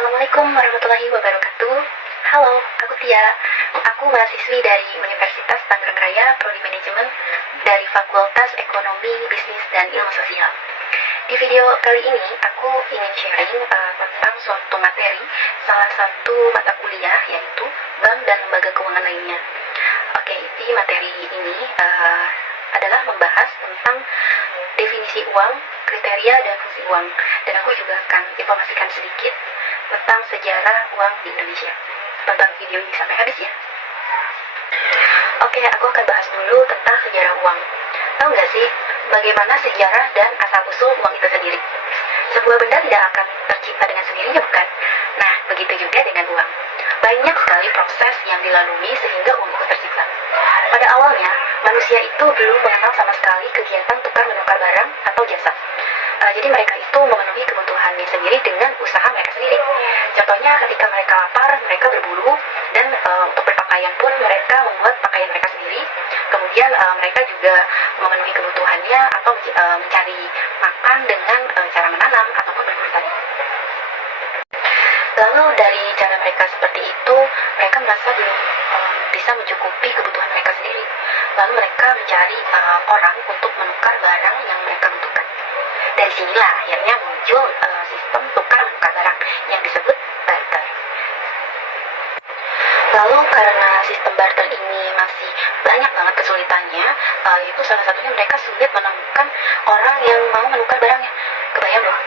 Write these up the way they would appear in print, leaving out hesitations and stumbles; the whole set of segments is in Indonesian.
Assalamualaikum warahmatullahi wabarakatuh. Halo, aku Tia. Aku mahasiswi dari Universitas Tangerang Raya, Prodi Manajemen dari Fakultas Ekonomi, Bisnis, dan Ilmu Sosial. Di video kali ini, aku ingin sharing tentang suatu materi, salah satu mata kuliah, yaitu Bank dan Lembaga Keuangan lainnya. Oke, di materi ini adalah membahas tentang definisi uang, kriteria dan fungsi uang. Dan aku juga akan informasikan sedikit tentang sejarah uang di Indonesia. Tonton video ini sampai habis ya. Oke, aku akan bahas dulu tentang sejarah uang. Tahu nggak sih bagaimana sejarah dan asal-usul uang itu sendiri? Sebuah benda tidak akan tercipta dengan sendirinya, bukan? Nah, begitu juga dengan uang. Banyak sekali proses yang dilalui sehingga uang itu tercipta. Pada awalnya, manusia itu belum mengenal sama sekali kegiatan tukar-menukar barang atau jasa. Jadi mereka itu memenuhi kebutuhannya sendiri dengan usaha mereka sendiri. Contohnya ketika mereka lapar, mereka berburu, dan untuk berpakaian pun mereka membuat pakaian mereka sendiri. Kemudian mereka juga memenuhi kebutuhannya atau mencari makan dengan cara menanam ataupun berburu tani. Lalu dari cara mereka seperti itu, mereka merasa belum bisa mencukupi kebutuhan mereka sendiri. Lalu mereka mencari orang untuk menukar barang yang mereka butuhkan. Dari sinilah akhirnya muncul sistem tukar-menukar barang yang disebut barter. Lalu karena sistem barter ini masih banyak banget kesulitannya, itu salah satunya mereka sulit menemukan orang yang mau menukar barangnya. Kebayang loh,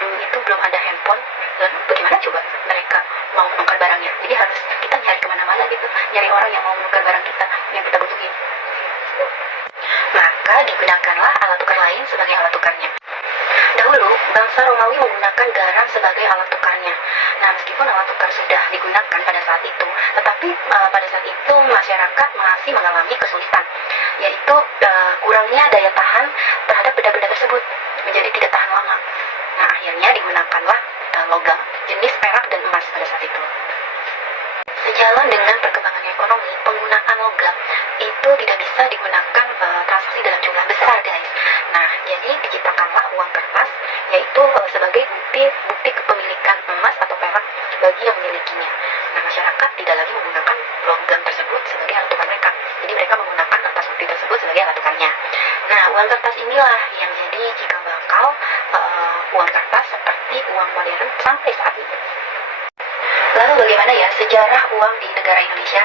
dulu itu belum ada handphone, dan bagaimana coba mereka mau menukar barangnya? Jadi harus kita nyari kemana-mana gitu, nyari orang yang mau menukar barang kita yang kita butuhin. Maka digunakanlah alat tukar lain sebagai alat tukarnya. Dahulu, bangsa Romawi menggunakan garam sebagai alat tukarnya. Nah, meskipun alat tukar sudah digunakan pada saat itu, tetapi pada saat itu masyarakat masih mengalami kesulitan, yaitu kurangnya daya tahan terhadap benda-benda tersebut, menjadi tidak tahan lama. Nah, akhirnya digunakanlah logam, jenis perak dan emas pada saat itu. Sejalan dengan perkembangan ekonomi, penggunaan logam itu tidak bisa digunakan transaksi dalam jumlah besar, guys. Nah, jadi diciptakanlah uang kertas, yaitu sebagai bukti kepemilikan emas atau perak bagi yang memilikinya. Nah, masyarakat tidak lagi menggunakan logam tersebut sebagai alat tukar mereka. Jadi mereka menggunakan kertas bukti tersebut sebagai alat tukarnya. Nah, uang kertas inilah yang jadi cikal bakal uang kertas seperti uang modern sampai saat ini. Lalu bagaimana ya sejarah uang di negara Indonesia?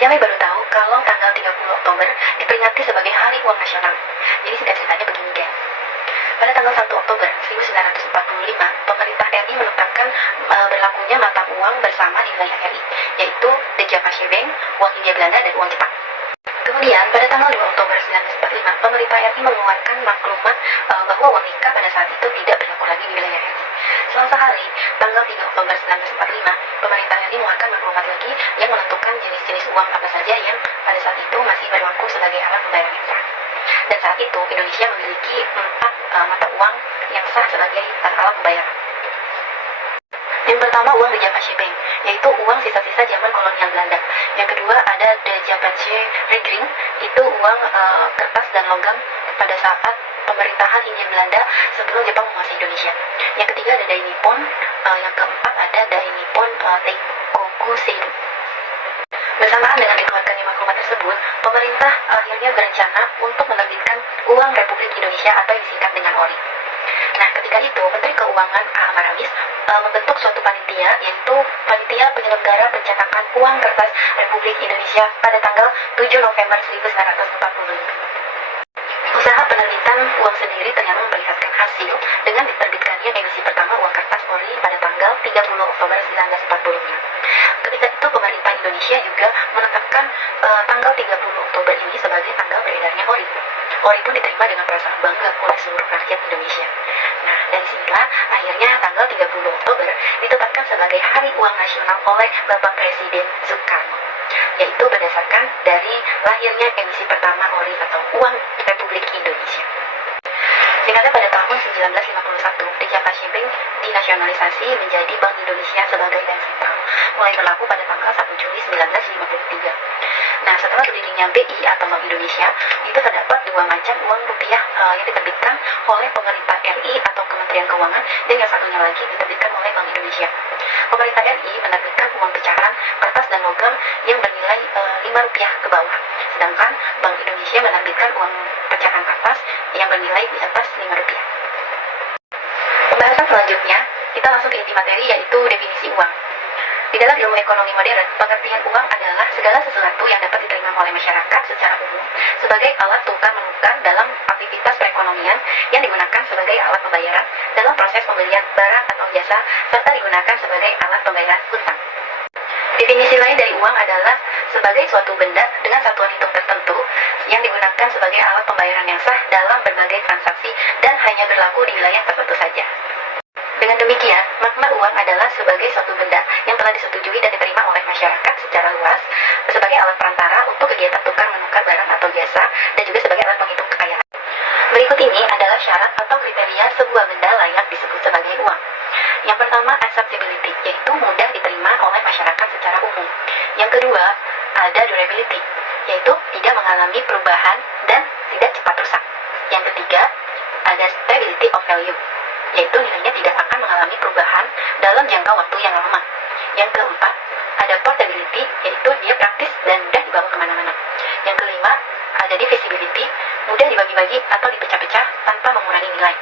Siapa baru tahu kalau tanggal 30 Oktober diperingati sebagai Hari Uang Nasional. Jadi singkat ceritanya begini, guys. Pada tanggal 1 Oktober 1945, pemerintah RI menetapkan berlakunya mata uang bersama di wilayah RI, yaitu The Javaasche Bank, uang Hindia Belanda, dan uang Jepang. Kemudian pada tanggal 2 Oktober 1945, pemerintah RI mengeluarkan maklumat bahwa uang nikah pada saat itu tidak berlaku lagi di wilayah RI. Selang sehari, tanggal 3 Oktober 1945, pemerintah RI mengeluarkan maklumat lagi yang menentukan jenis-jenis uang apa saja yang pada saat itu masih berlaku sebagai alat pembayaran yang sah. Dan saat itu, Indonesia memiliki 4 mata uang yang sah sebagai alat pembayaran. Yang pertama, uang The Javaasche Bank, yaitu uang sisa-sisa zaman kolonial Belanda. Yang kedua, ada The Japansche Rekening, itu uang kertas dan logam pada saat pemerintahan Hindia Belanda sebelum Jepang menguasai Indonesia. Yang ketiga, ada Dai Nippon. Yang keempat, ada Dai Nippon Teikoku Seibu. Bersamaan dengan dikeluarkannya maklumat tersebut, pemerintah akhirnya berencana untuk menerbitkan uang Republik Indonesia atau yang disingkat dengan ORI. Nah, ketika itu, Menteri Keuangan A.M. Rais membentuk suatu panitia, yaitu Panitia Penyelenggara Pencetakan Uang Kertas Republik Indonesia pada tanggal 7 November 1945. Usaha penerbitan uang sendiri ternyata memperlihatkan hasil dengan diterbitkannya emisi pertama uang kertas ORI pada tanggal 30 Oktober 1945. Ketika itu pemerintah Indonesia juga menetapkan tanggal 30 Oktober ini sebagai tanggal beredarnya ORI. ORI pun diterima dengan perasaan bangga oleh seluruh rakyat Indonesia. Nah, dari sinilah akhirnya tanggal 30 Oktober ditetapkan sebagai Hari Uang Nasional oleh Bapak Presiden Soekarno, yaitu berdasarkan dari lahirnya emisi pertama ORI atau uang Republik Indonesia. Singkatnya, pada tahun 1951, The Javaasche Bank dinasionalisasi menjadi Bank Indonesia sebagai bank sentral, mulai berlaku pada tanggal 1 Juli 1953. Nah, setelah berdirinya BI atau Bank Indonesia, itu terdapat dua macam uang rupiah yang diterbitkan oleh pemerintah RI atau Kementerian Keuangan, dan yang satunya lagi diterbitkan oleh Bank Indonesia. Pemerintah RI menerbitkan uang pecahan kertas dan logam yang bernilai Rp5 ke bawah, sedangkan Bank Indonesia menerbitkan uang pecahan kertas yang bernilai di atas Rp5. Pembahasan selanjutnya, kita langsung ke inti materi, yaitu definisi uang. Di dalam ilmu ekonomi modern, pengertian uang adalah segala sesuatu yang dapat diterima oleh masyarakat secara umum sebagai alat tukar menukar dalam aktivitas perekonomian yang digunakan sebagai alat pembayaran dalam proses pembelian barang atau jasa, serta digunakan sebagai alat pembayaran hutang. Definisi lain dari uang adalah sebagai suatu benda dengan satuan hitung tertentu yang digunakan sebagai alat pembayaran yang sah dalam berbagai transaksi dan hanya berlaku di wilayah tertentu saja. Dengan demikian, makna uang adalah sebagai suatu benda yang telah disetujui dan diterima oleh masyarakat secara luas sebagai alat perantara untuk kegiatan tukar menukar barang atau jasa, dan juga sebagai alat menghitung kekayaan. Berikut ini adalah syarat atau kriteria sebuah benda layak disebut sebagai uang. Yang pertama, acceptability, yaitu mudah diterima oleh masyarakat secara umum. Yang kedua, ada durability, yaitu tidak mengalami perubahan dan tidak cepat rusak. Yang ketiga, ada stability of value, yaitu nilainya tidak akan mengalami perubahan dalam jangka waktu yang lama. Yang keempat, ada portability, yaitu dia praktis dan mudah dibawa kemana-mana. Yang kelima, ada divisibility, mudah dibagi-bagi atau dipecah-pecah tanpa mengurangi nilai.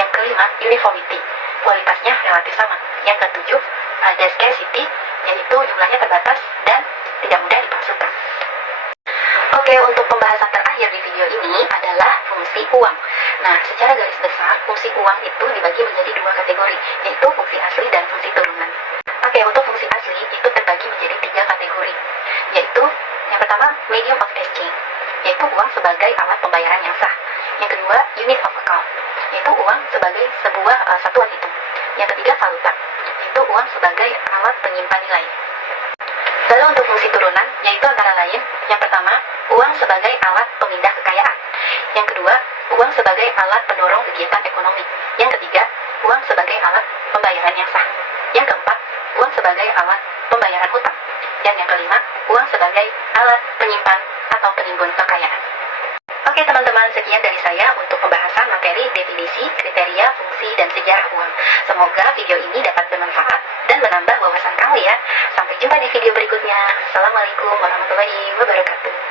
Yang kelima, uniformity, kualitasnya relatif sama. Yang ketujuh, ada scarcity, yaitu jumlahnya terbatas dan tidak mudah dipalsukan. Oke, untuk pembahasan terakhir di video ini adalah fungsi uang. Nah, secara garis besar, fungsi uang itu dibagi menjadi dua kategori, yaitu fungsi asli dan fungsi turunan. Oke, untuk fungsi asli itu terbagi menjadi tiga kategori, yaitu yang pertama, medium of exchange, yaitu uang sebagai alat pembayaran yang sah. Yang kedua, unit of account, yaitu uang sebagai sebuah satuan hitung. Yang ketiga, valuta, yaitu uang sebagai alat penyimpan nilai. Lalu untuk fungsi turunan, yaitu antara lain, yang pertama, uang sebagai alat pemindah kekayaan. Yang kedua, uang sebagai alat pendorong kegiatan ekonomi. Yang ketiga, uang sebagai alat pembayaran yang sah. Yang keempat, uang sebagai alat pembayaran hutang. Dan yang kelima, uang sebagai alat penyimpan atau penimbun kekayaan. Oke teman-teman, sekian dari saya untuk pembahasan materi definisi, kriteria, fungsi, dan sejarah uang. Semoga video ini dapat bermanfaat dan menambah wawasan kamu ya. Sampai jumpa di video berikutnya. Assalamualaikum warahmatullahi wabarakatuh.